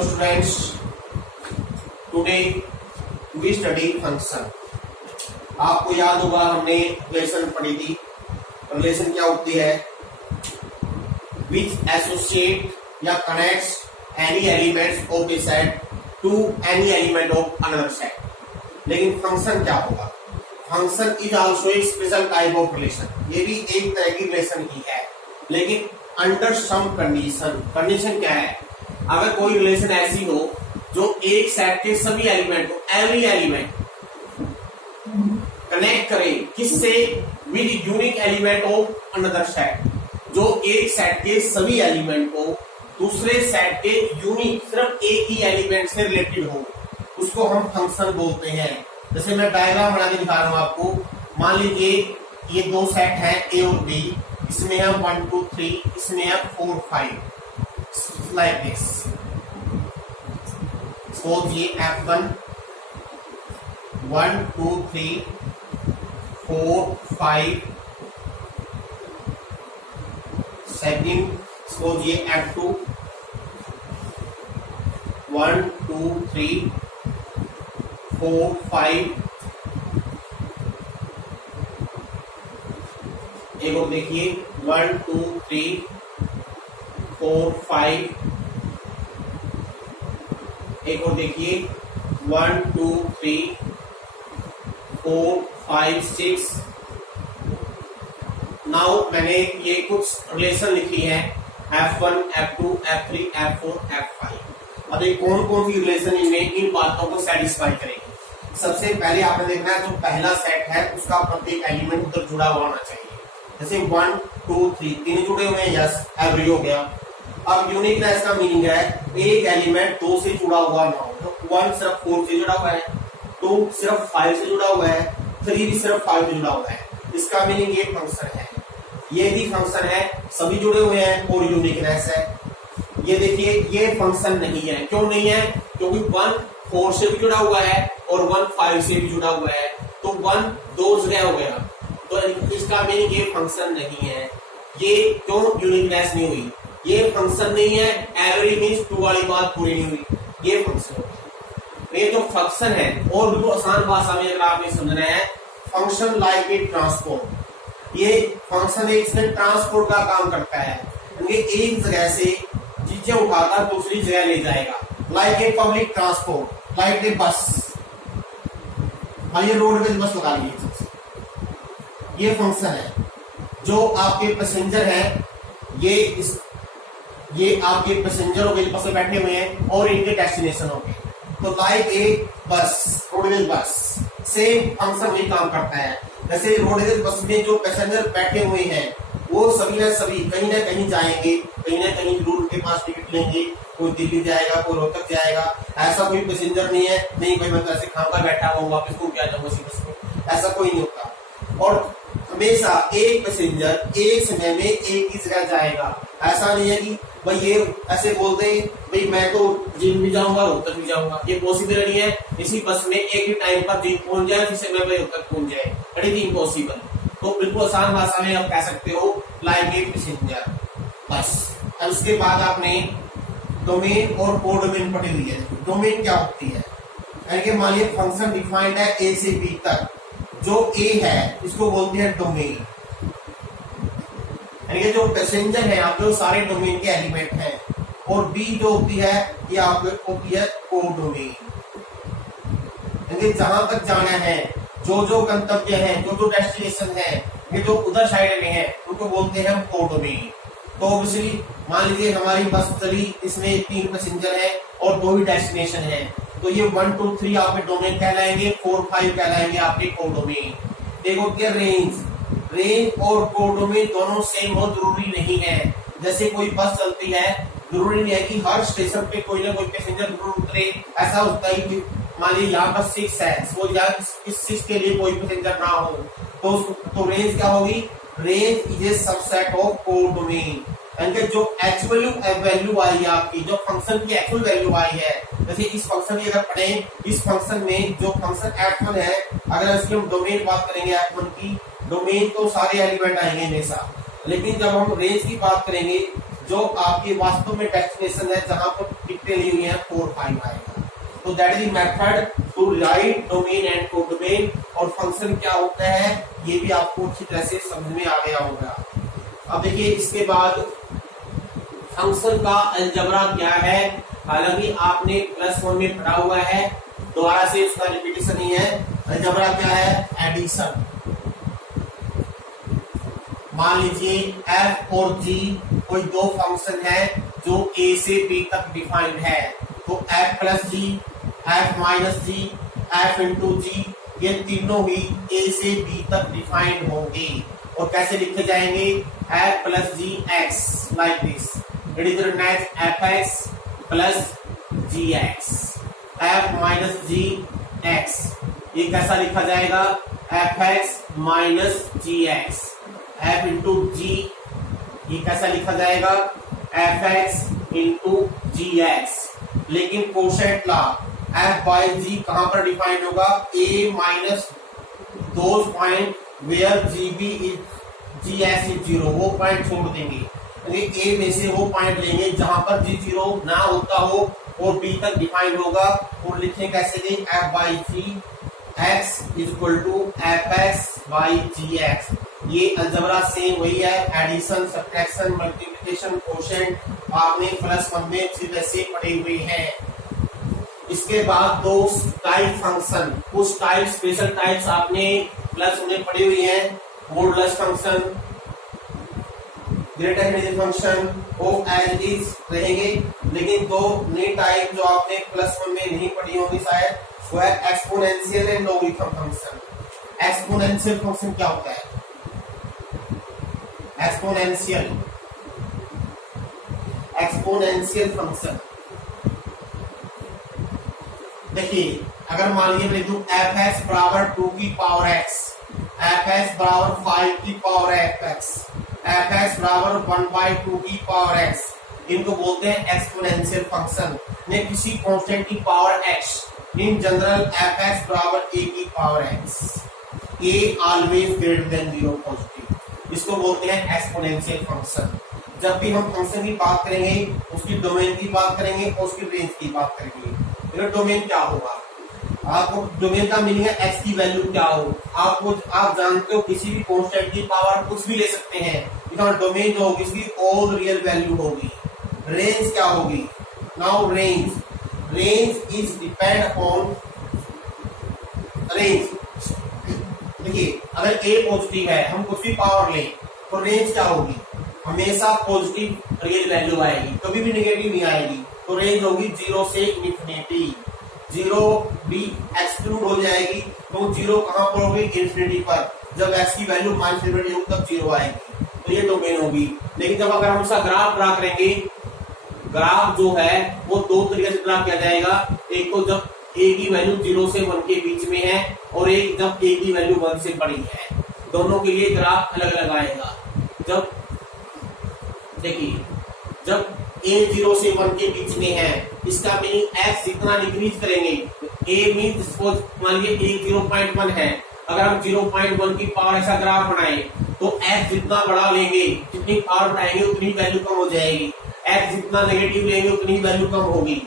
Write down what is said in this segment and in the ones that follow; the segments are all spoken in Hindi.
Hello students, today we study function. आपको याद होगा हमने रिलेशन पढ़ी थी। रिलेशन क्या होती है? Which associate या connects any elements of a set to any element of another set. लेकिन फंक्शन क्या होगा? Function is also a special type of relation. ये भी एक तरह की रिलेशन ही है, लेकिन अंडर सम कंडीशन। कंडीशन क्या है? अगर कोई रिलेशन ऐसी हो जो एक सेट के सभी एलिमेंट को, एवरी एलिमेंट कनेक्ट करे किससे? With unique element of another set. जो एक सेट के सभी एलिमेंट को दूसरे सेट के यूनिक सिर्फ एक ही एलिमेंट से रिलेटेड हो, उसको हम फंक्शन बोलते हैं। जैसे मैं डायग्राम बना के दिखा रहा हूं आपको। मान लीजिए ये दो सेट हैं ए और बी, इसमें है 1 2 3, इसमें है 4 5, लाइक दिस। सपोज ये F1 1 2 3 4 5, सेकंड सपोज ये F2 1 2 3 4 5। एक और देखिए 1 2 3 4 5। एक और देखिए 1 2 3 4 5 6। नाउ मैंने ये कुछ रिलेशन लिखी है F1 F2 F3 F4 F5। अब ये कौन कौन सी रिलेशन इनमें इन बातों को सेटिस्फाई करेगी? सबसे पहले आपने देखना है जो पहला सेट है उसका प्रत्येक एलिमेंट उधर जुड़ा हुआ होना चाहिए। जैसे 1 2 3 तीन जुड़े हुए हैं, यस एवरी हो गया। अब यूनिकनेस का मीनिंग है एक एलिमेंट 2 से जुड़ा हुआ ना हो। तो 1 सिर्फ 4 से जुड़ा हुआ है, 2 सिर्फ 5 से जुड़ा हुआ है, 3 भी सिर्फ 5 से जुड़ा हुआ है। इसका मीनिंग ये फंक्शन है। ये भी फंक्शन है, सभी जुड़े हुए हैं और यूनिकनेस है। ये देखिए ये फंक्शन नहीं है। क्यों नहीं है? क्योंकि 1 4 से भी जुड़ा हुआ है और 1 5 से भी जुड़ा हुआ है, तो 1 2 जगह हो गया, तो इसका मीनिंग ये फंक्शन नहीं है। ये क्यों यूनिकनेस नहीं हुई? ये फंक्शन नहीं है। एवरी मीन्स 2 वाली बात पूरी नहीं हुई, ये फंक्शन होगा। ये जो फंक्शन है, और बिल्कुल आसान भाषा में अगर आपने समझना है, फंक्शन लाइक ए ट्रांसपोर्ट। ये फंक्शन एक ट्रांसपोर्ट का काम करता है। एक जगह से चीजें उठाकर दूसरी जगह ले जाएगा, like a public transport, like a बस। ये रोडवेज बस लगा लीजिए। ये फंक्शन है। जो आपके पैसेंजर हैं, ये आपके पैसेंजर हो गए बस में बैठे हुए हैं और इनके डेस्टिनेशन हो गए, तो लाइक ए बस, रोडवेज बस। सेम फंक्शन वही काम करता है। जैसे रोडवेज बस में जो पैसेंजर बैठे हुए हैं वो सभी ना सभी कहीं ना कहीं जाएंगे, कहीं ना कहीं जरूर उनके पास टिकट लेंगे। कोई दिल्ली जाएगा, कोई रोहतक जाएगा। ऐसा कोई पैसेंजर नहीं है नहीं भाई मैं ऐसे खाकर बैठा हुआ वापस घूम के आ जाऊंगा इसी बस में, ऐसा कोई नहीं होता। और हमेशा एक पैसेंजर एक समय में एक ही जगह जाएगा। ऐसा नहीं है कि भाई ये ऐसे बोलते हैं भाई मैं तो जिम भी जाऊंगा रोहतक भी जाऊंगा, ये पॉसिबल नहीं है। इसी बस में एक ही टाइम पर जिम पहुंच जाए, इसी समय में रोहतक पहुंच जाए, इट इज इम्पॉसिबल। तो बिल्कुल आसान भाषा में आप कह सकते हो लाइक ए पैसेंजर बस। अब उसके बाद आपने डोमेन और कोडोमेन पढ़ी हुई है। डोमेन क्या होती है? यानी कि मान लीजिए फंक्शन डिफाइंड है ए से बी तक, जो ए है इसको बोलते हैं डोमेन। यानी कि जो पैसेंजर है आप जो सारे डोमेन के एलिमेंट हैं, और बी जो होती है ये आपको होती है कोडोमेन। यानी कि जहां तक जाना है, जो गंतव्य है, जो डेस्टिनेशन है, ये जो उधर साइड में है उनको बोलते हैं हम कोडोमेन। तो ऑब्वियसली मान लीजिए हमारी बस चली, इसमें 3 पैसेंजर है और 2 ही डेस्टिनेशन है, तो ये 1 2 3 आपके डोमेन कहलाएंगे, 4 5 कहलाएंगे आपके कोडोमेन। देखो क्या रेंज और कोडोमेन दोनों सेम हो जरूरी नहीं है। जैसे कोई बस चलती है, जरूरी नहीं है कि हर स्टेशन पे कोई ना कोई पैसेंजर जरूर उतरे। ऐसा होता है कि मान लीजिए यहाँ पर 6 है, सपोज यहाँ इस 6 के लिए कोई पैसेंजर ना हो, तो रेंज क्या होगी? Range is a subset of codomain. यानी जो एक्चुअल वैल्यू आई है आपकी, जो फंक्शन की एक्चुअल वैल्यू आई है, जैसे इस फंक्शन की अगर पढ़ें, इस फंक्शन में जो फंक्शन F1 है, अगर इसकी हम डोमेन बात करेंगे F1 की, डोमेन तो सारे एलिमेंट आएंगे हमेशा, लेकिन जब हम रेंज की बात करेंगे जो आपकी वास्तव में डेस्टिनेशन है जहां पर टिकटें ली हुई है 4 5 आएगा। तो that is the method to write domain and codomain. और फंक्शन क्या होता है ये भी आपको अच्छी तरह से समझ में आ गया होगा। अब देखिए इसके बाद फंक्शन का अलजेब्रा क्या है, हालांकि आपने +1 में पढ़ा हुआ है, दोबारा से इसका रिपीटेशन नहीं है। अलजेब्रा क्या है, एडिशन। मान लीजिए f और g कोई दो फंक्शन है जो a से b तक डिफाइंड है, तो f plus g, f minus g, f into G, ये तीनों ही a से b तक डिफाइंड होंगे। और कैसे लिखे जाएंगे, f plus G X, like this, it is written as fx plus gx, f minus G X, ये कैसा लिखा जाएगा, fx minus gx, f into G, ये कैसा लिखा जाएगा, fx इंटू gx। लेकिन quotient law f by G कहां पर डिफाइंड होगा, a minus those point where gb is gx is 0, वो पॉइंट छोड़ देंगे। a में से वो पॉइंट लेंगे जहां पर g 0 ना होता हो और b तक डिफाइंड होगा, और लिखें कैसे थे, f by g x is equal to fx by gx। ये अलजेब्रा सेम वही है, एडिशन, सब्ट्रैक्शन, मल्टीप्लिकेशन, कोशेंट आपने +1 में सीधे से पढ़े हुए हैं। इसके बाद दो टाइप फंक्शन, कुछ टाइप स्पेशल टाइप्स आपने +1 में पढ़ी हुई हैं, modulus function, greater division function, of as it is रहेंगे। लेकिन दो नई टाइप जो आपने +1 में नहीं पढ़ी होंगी शायद, वो है exponential and logarithm function. Exponential function क्या होता है, एक्सपोनेंशियल फंक्शन, देखिए अगर मान लीजिए लिख दूं fx बराबर 2 की पावर x, fx बराबर 5 की पावर x, fx बराबर 1/2 की पावर x, इनको बोलते हैं एक्सपोनेंशियल फंक्शन। ने किसी कांस्टेंट की power x, in general fx बराबर a की power x, a always greater than 0 positive, इसको बोलते हैं एक्सपोनेंशियल फंक्शन। जब भी हम फंक्शन की बात करेंगे, उसकी डोमेन की बात करेंगे और उसकी रेंज की बात करेंगे। डोमेन क्या होगा, आपको डोमेन का मीनिंग है x की वैल्यू क्या हो। आप जानते हो किसी भी कांस्टेंट की पावर कुछ भी ले सकते हैं, इसका डोमेन जो होगी इसकी ऑल रियल वैल्यू होगी। रेंज क्या होगी, now range is depend upon range. देखिए अगर a पॉजिटिव है, हम कुछ भी पावर लें तो रेंज क्या होगी, हमेशा पॉजिटिव रियल वैल्यू आएगी, कभी भी नेगेटिव नहीं आएगी। तो रेंज होगी 0 से इन्फिनिटी, 0 भी एक्सक्लूड हो जाएगी, तो 0 कहां पर होगी, इन्फिनिटी पर। जब x की वैल्यू -∞ होगी तब 0 आएगी, तो ये डोमेन होगी। लेकिन जब अगर हम इसका ग्राफ ड्रा करेंगे, ग्राफ जो है वो दो तरीके से ड्रा किया जाएगा। एक तो जब a की वैल्यू 0 से 1 के बीच में है, और एक जब a की वैल्यू 1 से बड़ी है, दोनों के लिए ग्राफ अलग अलग आएगा। जब देखिए जब a 0 से 1 के बीच में है, इसका मीनिंग x जितना डिक्रीज करेंगे, a मीन सपोज मान लीजिए 0.1 है, अगर हम 0.1 की पावर ऐसा ग्राफ बनाए तो x जितना बड़ा लेंगे, जितनी पावर बढ़ाएंगे उतनी वैल्यू कम हो जाएगी, x जितना नेगेटिव लेंगे उतनी वैल्यू कम होगी,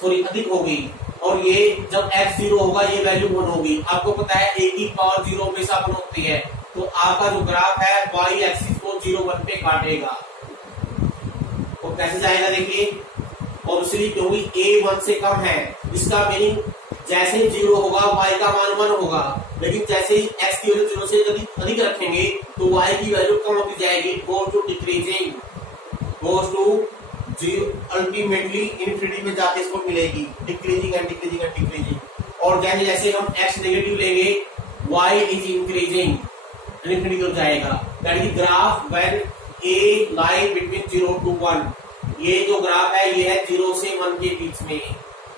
सॉरी अधिक होगी। और ये जब x 0 होगा ये वैल्यू 1 होगी। आपको पता है a की पावर 0 हमेशा 1 होती है, तो आपका जो ग्राफ है y एक्सिस को 0 1 पे काटेगा। तो कैसे जाएगा देखिए, और इसलिए क्योंकि a 1 से कम है, इसका मीनिंग जैसे ही 0 होगा y का मान 1 होगा, लेकिन जैसे ही x की वैल्यू 0 से अधिक रखेंगे तो y की वैल्यू कम होती जाएगी, goes to decreasing, goes to 0, ultimately infinity में जाके इसको मिलेगी, decreasing and decreasing and decreasing. और जैसे जैसे हम x नेगेटिव लेंगे y इज इंक्रीजिंग, इन्फिनिटी हो जाएगा। यानी graph when a lie between 0 to 1, ये जो ग्राफ है ये है 0 से 1 के बीच में।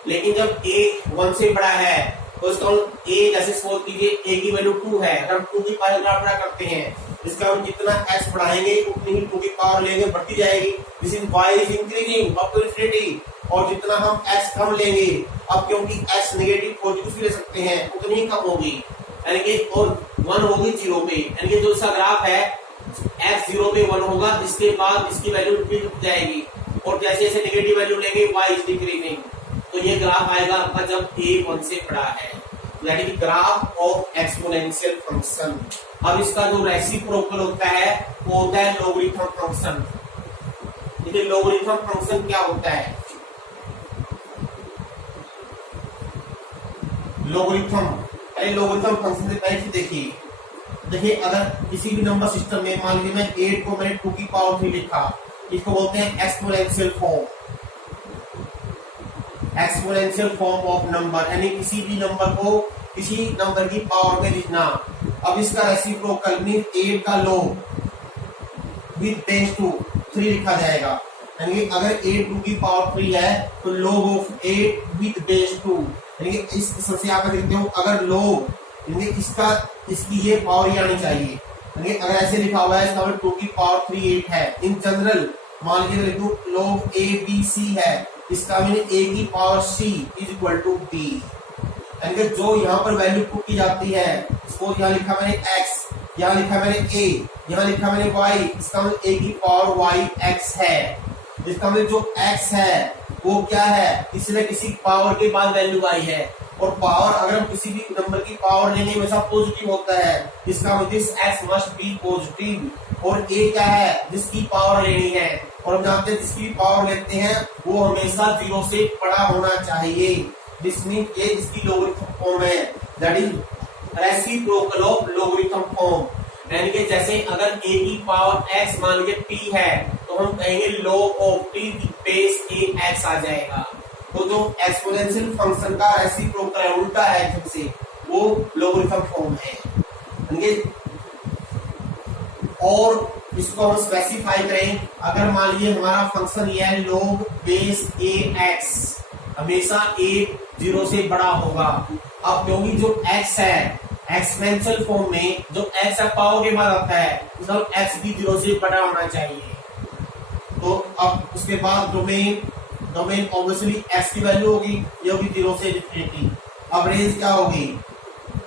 लेकिन जब a 1 से बड़ा है तो इसका a जैसे सपोज कीजिए a की वैल्यू 2 है, अगर हम 2 की पावर ग्राफ ड्रा करते हैं, इसका हम जितना x बढ़ाएंगे उतनी ही 2 की पावर लेंगे बढ़ती जाएगी। This is y is increasing up to infinity. और जितना हम x कम लेंगे, अब क्योंकि x नेगेटिव पॉजिटिव ले सकते हैं, उतनी ही कम होगी, यानी कि और 1 होगी 0 पे। यानी कि जो इसका ग्राफ है x 0 पे 1 होगा, इसके बाद इसकी वैल्यू रुक जाएगी और जैसे जैसे नेगेटिव वैल्यू लेंगे y इज डिक्रीजिंग। तो ये ग्राफ आएगा आपका जब a 1 से बड़ा है, यानी कि ग्राफ ऑफ एक्सपोनेंशियल फंक्शन। अब इसका जो रेसिप्रोकल होता है वो होता है लोगरिथम फंक्शन। देखिए लोगरिथम फंक्शन क्या होता है, लोगरिथम फंक्शन से पहले देखिए अगर किसी भी नंबर सिस्टम में मान लीजिए मैं 8 को मैंने 2 की पावर 3 लिखा, इसको बोलते हैं एक्सपोनेंशियल फॉर्म ऑफ नंबर, यानी किसी भी नंबर को किसी नंबर की पावर में लिखना। अब इसका रेसिप्रोकल मीन 8 का log विद बेस 2 3 लिखा जाएगा, यानी अगर 8 2 की पावर 3 है तो log ऑफ 8 विद बेस 2, यानी इस समस्या आप लिखते हो अगर log इसकी ये पावर ही आनी चाहिए, यानी अगर ऐसे लिखा हुआ है इसका मतलब 2 की पावर 3 8 है। इन जनरल मान लीजिए लिखूं log a b c है, इसका मीनिंग a की power c is equal to b, यानी कि जो यहाँ पर वैल्यू पुट की जाती है, सपोज यहाँ लिखा मैंने x, यहाँ लिखा मैंने a, यहाँ लिखा मैंने y, इसका मतलब a की पावर y x है। इसका मतलब जो x है वो क्या है, किसी न किसी पावर के बाद वैल्यू आई है, और पावर अगर हम किसी भी नंबर की पावर लेंगे हमेशा पॉजिटिव होता है, इसका मतलब this x must be positive. और a क्या है, जिसकी पावर लेनी है, और हम जानते हैं जिसकी पावर लेते हैं वो हमेशा 0 से बड़ा होना चाहिए। दिस मीन ये इसकी लोगरिथम फॉर्म है, that is reciprocal of logarithm form. यानी कि जैसे अगर a की पावर x मान लीजिए p है तो हम कहेंगे log of t base a x आ जाएगा। तो जो एक्सपोनेंशियल फंक्शन का रेसिप्रोकल है, उल्टा है एकदम से, वो लोगरिथम फॉर्म है। और इसको हम स्पेसिफाई करें, अगर मान लीजिए हमारा फंक्शन ये है log बेस a x, हमेशा a 0 से बड़ा होगा। अब क्योंकि जो x है एक्सपोनेंशियल फॉर्म में जो x है पावर के बाद आता है, मतलब x भी 0 से बड़ा होना चाहिए। तो अब उसके बाद डोमेन ऑब्वियसली x की वैल्यू होगी, ये होगी 0 से इन्फिनिटी। अब रेंज क्या होगी,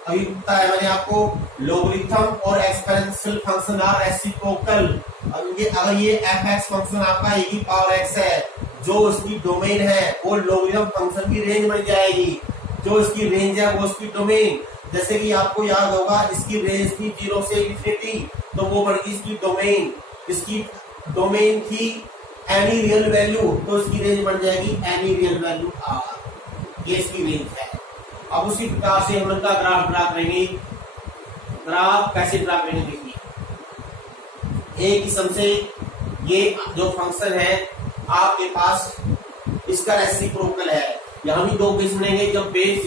अभी बताया मैंने आपको, लोगरिथम और एक्सपोनेंशियल फंक्शन आर रेसिप्रोकल। अगर ये fx फंक्शन आपका a की पावर x है, जो उसकी डोमेन है वो लोगरिथम फंक्शन की रेंज बन जाएगी, जो इसकी रेंज है वो उसकी डोमेन। जैसे कि आपको याद होगा इसकी रेंज थी 0 से इन्फिनिटी, तो वो बढ़ गई इसकी डोमेन, इसकी डोमेन थी एनी रियल वैल्यू, तो इसकी रेंज बन जाएगी एनी रियल वैल्यू r, ये इसकी रेंज है। अब उसी प्रकार से हम इनका ग्राफ ड्रा करेंगे। ग्राफ कैसे ड्रा करेंगे, देखिए एक किस्म से ये जो फंक्शन है आपके पास इसका रेसिप्रोकल है, यहाँ भी 2 केस बनेंगे, जब बेस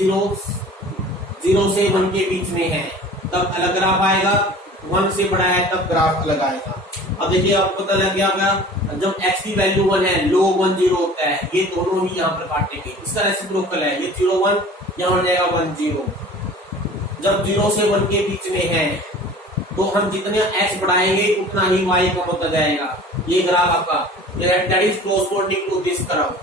0 से 1 के बीच में है तब अलग ग्राफ आएगा, 1 से बड़ा है तब ग्राफ अलग आएगा। अब देखिए आपको पता लग गया होगा जब x की वैल्यू 1 है log 1 0 होता है, ये दोनों ही यहाँ पर काटेंगे, इसका रेसिप्रोकल है, ये 0 1 यहाँ हो जाएगा 1 0। जब 0 से 1 के बीच में है तो हम जितने x बढ़ाएंगे उतना ही y कम होता जाएगा। ये ग्राफ आपका that is corresponding to this curve.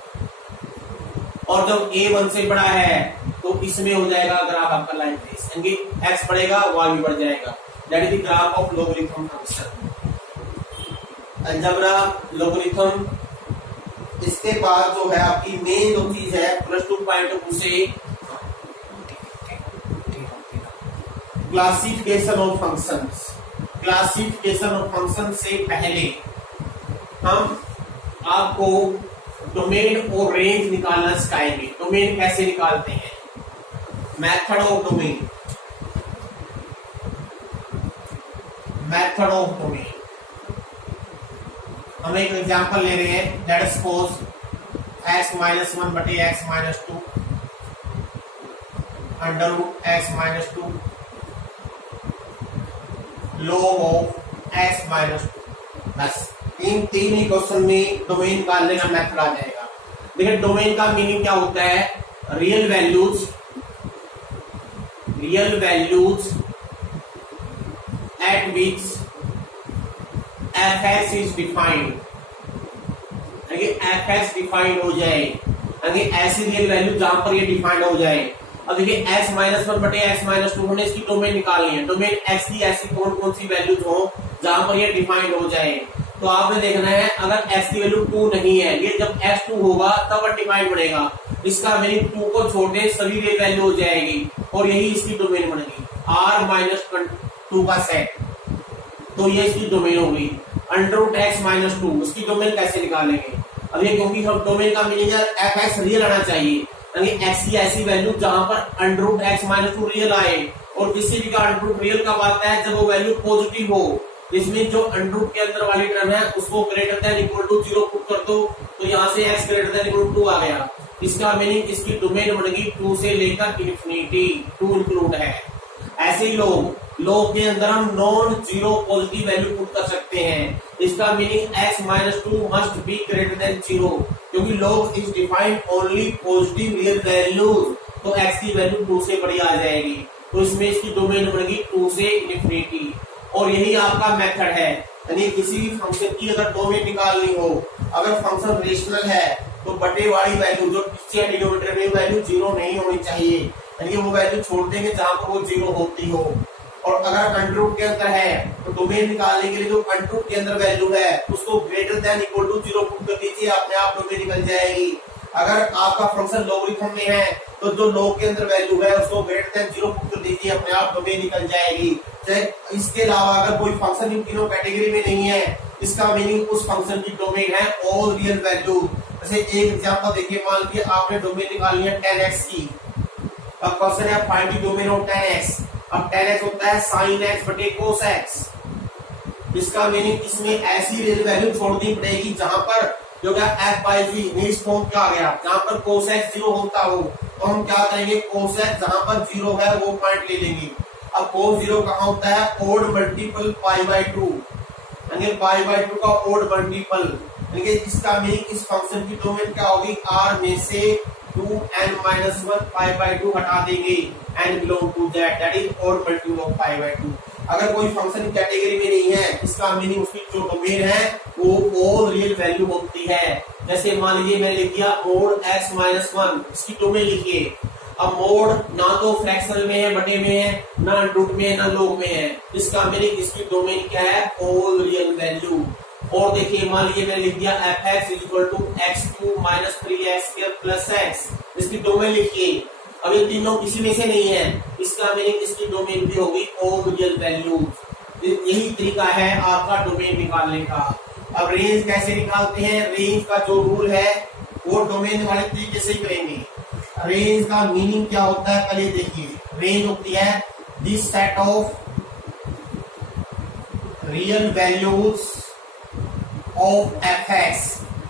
और जब a 1 से बड़ा है तो इसमें हो जाएगा ग्राफ आपका लाइक दिस, यानी x बढ़ेगा y भी बढ़ जाएगा, that is the graph of logarithm function. Algebra logarithm. इसके बाद जो है आपकी मेन जो चीज है +2 पॉइंट से classification of functions. Classification of function से पहले हम आपको डोमेन और रेंज निकालना सिखाएंगे। डोमेन कैसे निकालते हैं, method of domain, method of domain. हम एक एग्जांपल ले रहे हैं, लेट अस सपोज x-1 बटे x-2 under root x-2 log of x-2। बस इन 3 ही क्वेश्चन में डोमेन निकालने का मेथड आ जाएगा। देखिए डोमेन का मीनिंग क्या होता है, real values eight which fx is defined, fx defined हो जाए, ऐसी रियल वैल्यू जहां पर ये डिफाइंड हो जाए। अब देखिए x-1 बटे x-2 हमने इसकी डोमेन निकालनी है। डोमेन x की ऐसी कौन कौन सी वैल्यूज हो जहां पर ये डिफाइंड हो जाए। तो आपने देखना है अगर x की वैल्यू 2 नहीं है, ये जब x 2 होगा तब अनडिफाइंड बनेगा। इसका मीनिंग 2 को छोड़ने सभी रियल वैल्यू हो जाएगी और यही इसकी डोमेन बनेगी r माइनस 2 का सेट। तो ये इसकी डोमेन होगी। अंडर रूट एक्स माइनस 2 इसकी डोमेन कैसे निकालेंगे? अब ये क्योंकि हम डोमेन का मीनिंग है एफ एक्स रियल आना चाहिए, यानी एक्स की ऐसी वैल्यू जहां पर under root x minus 2 real आए, और किसी भी का अंडर रूट रियल कब आता है? जब वो वैल्यू पॉजिटिव हो। इसमें जो अंडर रूट के अंदर वाली टर्म है उसको greater than equal to 0 put कर दो, तो यहाँ से x greater than equal to 2 आ गया। इसका मीनिंग इसकी डोमेन बनेगी 2 से लेकर इन्फिनिटी, 2 इंक्लूड है। ऐसे ही लोग के अंदर हम non zero positive value put कर सकते हैं। इसका meaning x minus 2 must be greater than 0, क्योंकि लोग is defined only positive real values, तो x की वैल्यू 2 से बड़ी आ जाएगी। तो इसमें इसकी डोमेन बनेगी 2 से इन्फिनिटी, और यही आपका मेथड है। यानी किसी भी फंक्शन की अगर डोमेन निकालनी हो, अगर फंक्शन रेशनल है तो बटे वाली वैल्यू जो पीछे डिनोमिनेटर में वैल्यू 0 नहीं होनी चाहिए, यानी वो वैल्यू छोड़ देंगे जहां पर वो 0 होती हो। और अगर अंडर रूट के अंदर है तो डोमेन निकालने के लिए जो अंडर रूट के अंदर वैल्यू है उसको greater than equal to 0 put कर दीजिए, अपने आप डोमेन निकल जाएगी। अगर आपका फंक्शन लॉगरिथम में है तो जो लॉग के अंदर वैल्यू है उसको ग्रेटर देन 0 पुट कर दीजिए, अपने आप डोमेन निकल जाएगी। इसके अलावा अगर कोई फंक्शन इन तीनों कैटेगरी में नहीं है, इसका मीनिंग उस फंक्शन की डोमेन है ऑल रियल वैल्यू। जैसे एक एग्जांपल देखिए, मान लीजिए आपने डोमेन निकाली है 10x की। अब क्वेश्चन है find the domain of 10x। अब 10x होता है sin x बटे cos x। इसका मीनिंग इसमें ऐसी रियल वैल्यू छोड़नी पड़ेगी जहां पर जो क्या f बाई जी इस फॉर्म क्या आ गया, जहां पर cos x 0 होता हो तो हम क्या करेंगे, cos x जहां पर 0 है वो पॉइंट ले लेंगे। अब cos 0 कहां होता है, ओड मल्टीपल पाई बाई 2, यानी पाई बाई 2 का ओड मल्टीपल। यानी इसका मीनिंग इस फंक्शन की डोमेन क्या होगी, r में से 2n-1 पाई बाई 2 हटा देंगे, n belong to that is odd multiple of pi by 2। अगर कोई फंक्शन कैटेगरी में नहीं है, इसका मीनिंग उसकी जो डोमेन है वो ऑल रियल वैल्यू होती है। जैसे मान लीजिए मैंने लिख दिया मोड x-1, इसकी डोमेन लिखिए। अब मोड ना तो फ्रैक्शनल में है, बटे में है, ना रूट में है, ना लॉग में है। इसका मीनिंग इसकी डोमेन क्या है, ऑल रियल वैल्यू। और देखिए मान लीजिए मैंने लिख दिया f(x = x2 - 3x² + x), इसकी डोमेन लिखिए। अब ये तीनों किसी में से नहीं है, इसका मीनिंग इसकी डोमेन भी होगी ऑल रियल वैल्यू। यही तरीका है आपका डोमेन निकालने का। अब रेंज कैसे निकालते हैं, रेंज का जो रूल है वो डोमेन वाले तरीके से ही करेंगे। रेंज का मीनिंग क्या होता है पहले देखिए। रेंज होती है this set of real values of fx,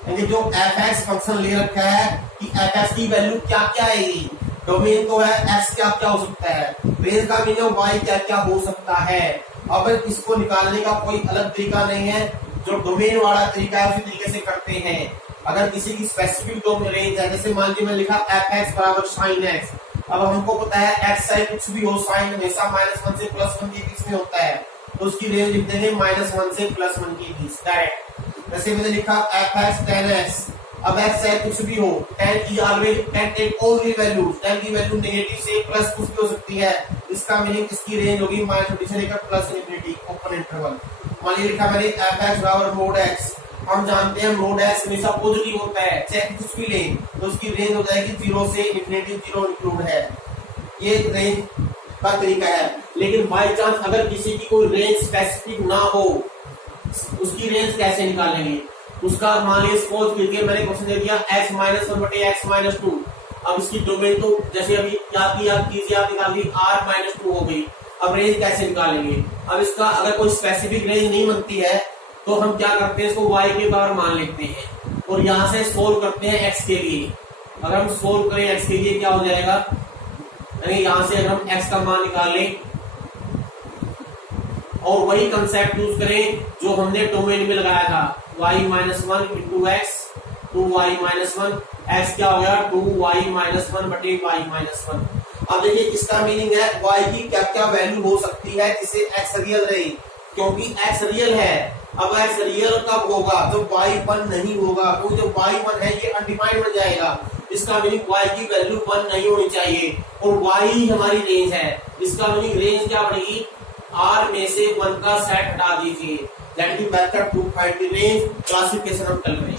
यानी जो fx फंक्शन ले रखा है कि fx की वैल्यू क्या क्या आएगी। डोमेन तो है x क्या क्या हो सकता है, रेंज का मीनिंग y क्या क्या हो सकता है। अब इसको निकालने का कोई अलग तरीका नहीं है, जो डोमेन वाला तरीका है उसी तरीके से करते हैं। अगर किसी की स्पेसिफिक डोमेन रेंज है, जैसे मान लीजिए मैं लिखा fx = sin x। अब हमको पता है x चाहे कुछ भी हो, साइन हमेशा -1 से +1 के बीच में होता है, तो उसकी रेंज लिख देंगे -1 से +1 के बीच डायरेक्ट। जैसे मैंने लिखा fx 10x। अब x चाहे कुछ भी हो, 10 की always 10 take all real value, 10 की वैल्यू नेगेटिव से प्लस कुछ भी हो सकती है। इसका मीनिंग इसकी रेंज होगी -20 से लेकर +∞ ओपन इंटरवल। मान लीजिए लिखा मैंने fx = mod x। हम जानते हैं mod x हमेशा पॉजिटिव होता है, चाहे कुछ भी लें तो उसकी रेंज हो जाएगी 0 से इन्फिनिटी, 0 इंक्लूड है। ये रेंज का तरीका है। लेकिन बाय चांस अगर किसी की कोई रेंज स्पेसिफिक ना हो, उसकी रेंज कैसे निकालेंगे? उसका मान लीजिए सपोज कीजिए मैंने क्वेश्चन दे दिया x-1 बटे x-2। अब इसकी डोमेन तो जैसे अभी क्या किया कीजिए, आप निकाल दी r-2 हो गई। अब रेंज कैसे निकालेंगे? अब इसका अगर कोई स्पेसिफिक रेंज नहीं बनती है तो हम क्या करते हैं, इसको y के पावर मान लेते हैं और यहाँ से सोल्व करते हैं x के लिए। अगर हम सोल्व करें x के लिए क्या हो जाएगा, यानी यहाँ से अगर हम x का मान निकाल लें और वही कंसेप्ट यूज करें जो हमने डोमेन में लगाया था, y-1 × x 2y-1, x क्या हो गया 2y-1 बटे y-1। अब देखिए इसका मीनिंग है y की क्या क्या वैल्यू हो सकती है जिससे x रियल रहे, क्योंकि x रियल है। अब x रियल कब होगा, जब y1 नहीं होगा, क्योंकि जब y1 है ये अनडिफाइंड बन जाएगा। इसका मीनिंग y की वैल्यू 1 नहीं होनी चाहिए और y हमारी रेंज है। इसका मीनिंग रेंज क्या बनेगी, r में से 1 का सेट हटा दीजिए, that the method to find the range classification हम कल करेंगे।